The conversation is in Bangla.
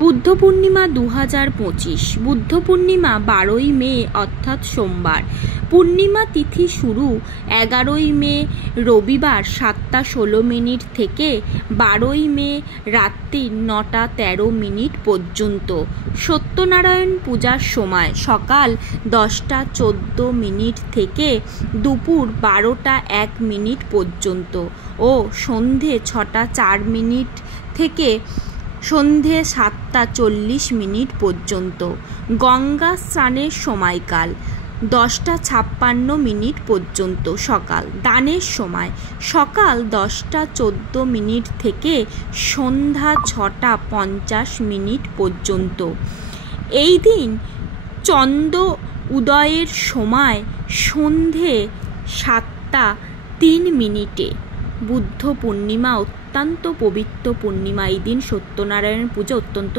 বুদ্ধ পূর্ণিমা 2025। বুদ্ধ পূর্ণিমা 12ই মে অর্থাৎ সোমবার। পূর্ণিমা তিথি শুরু 11ই মে রবিবার 7:16 থেকে 12ই মে রাত্রি 9:13 পর্যন্ত। সত্যনারায়ণ পূজার সময় সকাল 10:14 থেকে দুপুর 12:01 পর্যন্ত ও সন্ধে 6:04 থেকে সন্ধে 7:40 পর্যন্ত। গঙ্গা স্নানের সময়কাল 10:56 পর্যন্ত সকাল। দানের সময় সকাল 10:14 থেকে সন্ধ্যা 6:50 পর্যন্ত। এই দিন চন্দ্র উদয়ের সময় সন্ধে 7:03। বুদ্ধ পূর্ণিমা অত্যন্ত পবিত্র পূর্ণিমা। এই দিন সত্যনারায়ণ পূজা অত্যন্ত